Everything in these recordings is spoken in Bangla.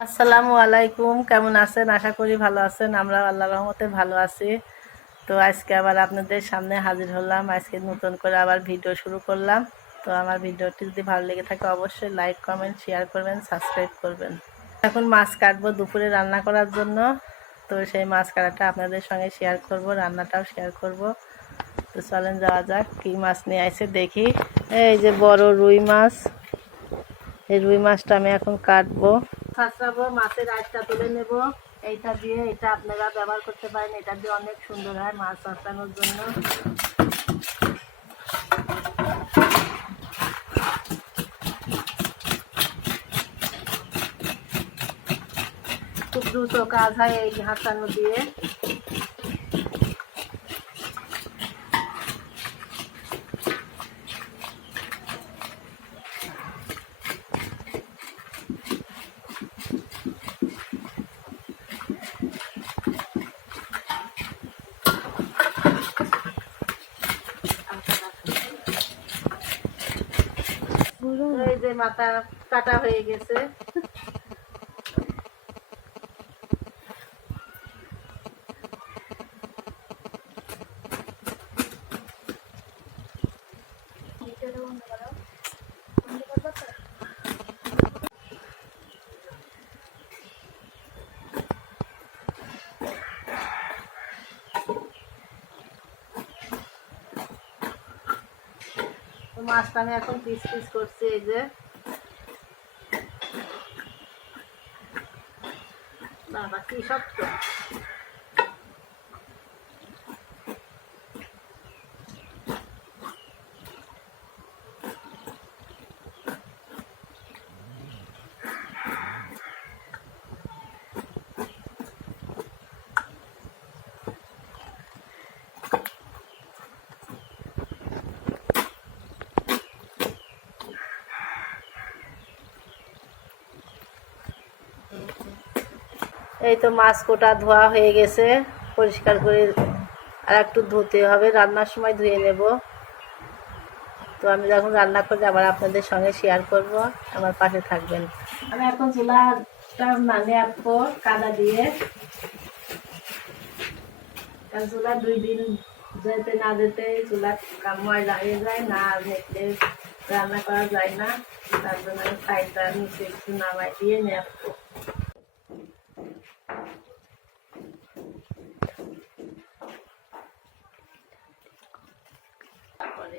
আসসালামু আলাইকুম। কেমন আছেন? আশা করি ভালো আছেন। আমরা আল্লাহ রহমতে ভালো আছি। তো আজকে আবার আপনাদের সামনে হাজির হলাম। আজকে নতুন করে আবার ভিডিও শুরু করলাম। তো আমার ভিডিওটি যদি ভালো লেগে থাকে, অবশ্যই লাইক কমেন্ট শেয়ার করবেন সাবস্ক্রাইব করবেন। এখন মাছ কাটবো দুপুরে রান্না করার জন্য। তো সেই মাছ কাটাটা আপনাদের সঙ্গে শেয়ার করব, রান্নাটাও শেয়ার করব। তো চলেন যাওয়া যাক, কী মাছ নিয়ে আসে দেখি। এই যে বড় রুই মাছ। এই রুই মাছটা আমি এখন কাটবো। ফাঁসরাবো মাছের আঁশটা তুলে নেব। এইটা দিয়ে এটা আপনারা ব্যবহার করতে পারেন। এটা দিয়ে অনেক সুন্দর হয় মাছ ফাঁসানোর জন্য। খুব দ্রুত কাজ হয় এই হাসানো দিয়ে এই যে মাথা কাটা হয়ে গেছে। মাছটা আমি এখন পিস পিস করছি এই যে। বাবা কি শক্ত। এই তো মাছ কোটা ধোয়া হয়ে গেছে। পরিষ্কার করে আর একটু ধুতে হবে। রান্নার সময় ধুয়ে নেব। তো আমি যখন রান্না করি আবার আপনাদের সঙ্গে শেয়ার করব। আমার পাশে থাকবেন। আমি এখন চুলাটা মানে আসব কাদা দিয়ে। কারণ চুলা দুই দিন যেতে না যেতে চুলা ময়লা হয়ে যায়, না রান্না করা যায় না। তার জন্য আমি সাইডটা নিচে একটু নামাই দিয়ে নিয়ে আসব তারপরে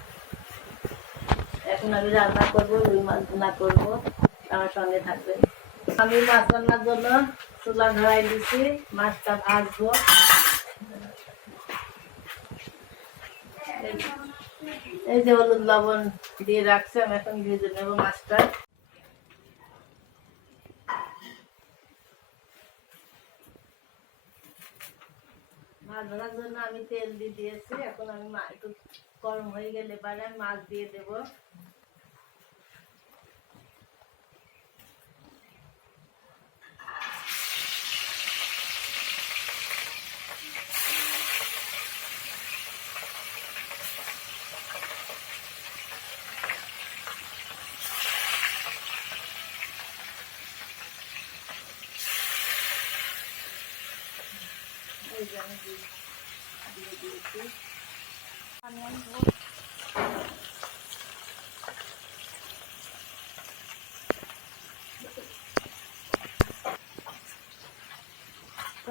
এখন আমি রান্না করব, রুই মাছ রান্না করব, আমার সঙ্গে থাকবেন। আমি মাছ রান্নার জন্য চুলা ধরাই দিছি, মাছটা ভাজবো। এই- যে হলুদ লবণ দিয়ে রাখছি, আমি এখন ভেজে নেব মাছটা। মাছ ধরার জন্য আমি তেল দিয়ে দিয়েছি, এখন আমি একটু গরম হয়ে গেলে পরে মাছ দিয়ে দেব। আমি আনব তো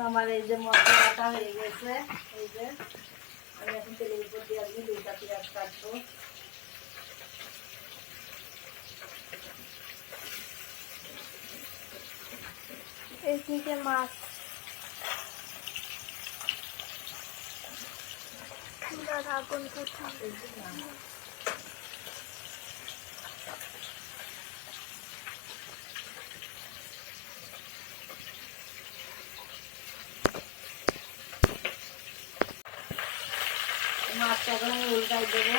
আমার এই যে মশলাটা হয়ে গেছে, এই যে আমি এখন তেলের উপর দিয়ে আসব দুইটা পেঁয়াজ কাটবো। এদিকে মাছ আগুন কোথায়? মাছটা উল্টাই দেবো।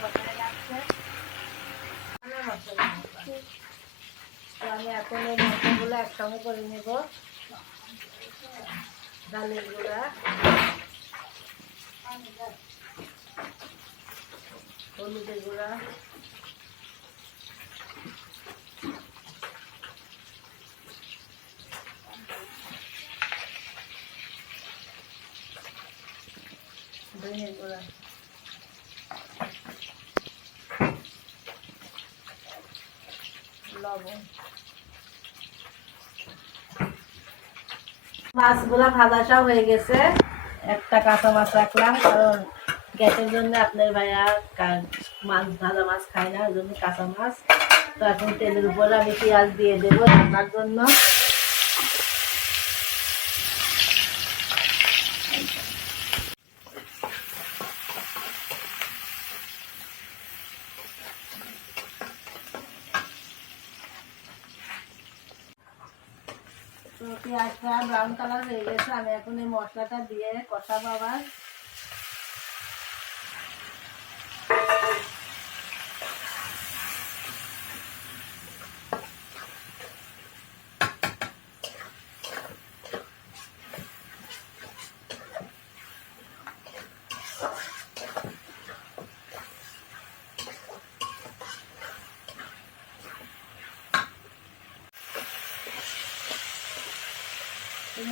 বসায় রাখছে ভালো মশলা। তো আমি এখন এই মশলাগুলো একসঙ্গে করে নেব। ডালের গুঁড়া হলুদের গুঁড়া। ধনিয়ার গুঁড়া। লবণ। মাছগুলা ভাজা সব হয়ে গেছে। একটা কাঁচা মাছ রাখলাম, কারণ গ্যাসের জন্য আপনার ভাইয়া মাছ, ভাজা মাছ খায় না, ওই জন্য কাঁচা মাছ। তো এখন তেলের উপরে আমি পেঁয়াজ দিয়ে দেবো রান্নার জন্য। পেঁয়াজটা ব্রাউন কালার হয়ে গেছে, আমি এখন এই মশলাটা দিয়ে কষা আবার।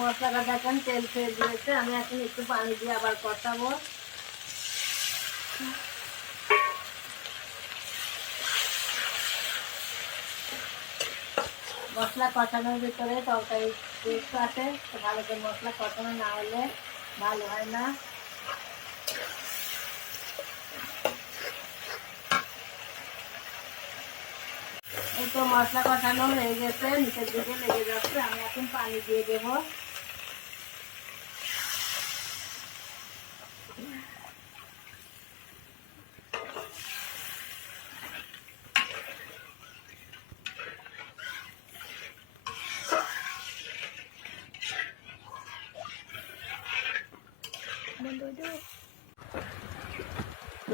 মশলাটা দেখেন, তেল ছেড়ে দিয়েছে। আমি এখন একটু পানি দিয়ে আবার কষাবো। মশলা কষানোর ভিতরে তরকারি টেস্ট তো ভালো করে মশলা কষানো না হলে ভালো হয় না। এই তো মশলা কষানো হয়ে গেছে, নিচের দিকে লেগে যাচ্ছে, আমি এখন পানি দিয়ে দেবো।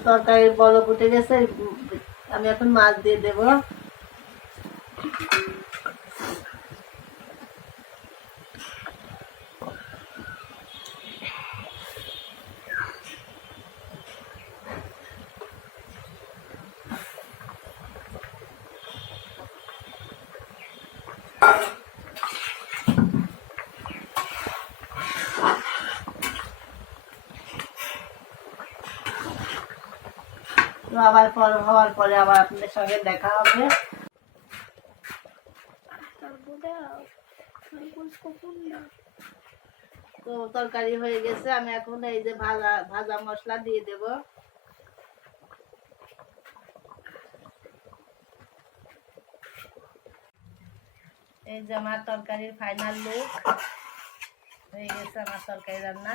তরকারি বড় ফুটে গেছে, আমি এখন মাছ দিয়ে দেবো। তো আবার পর হওয়ার পরে আবার আপনাদের সঙ্গে দেখা হবে। তো তরকারি হয়ে গেছে, আমি এখন এই যে ভাজা ভাজা মশলা দিয়ে দেব। এই যে আমার তরকারির ফাইনাল লুক হয়ে গেছে আমার তরকারি রান্না।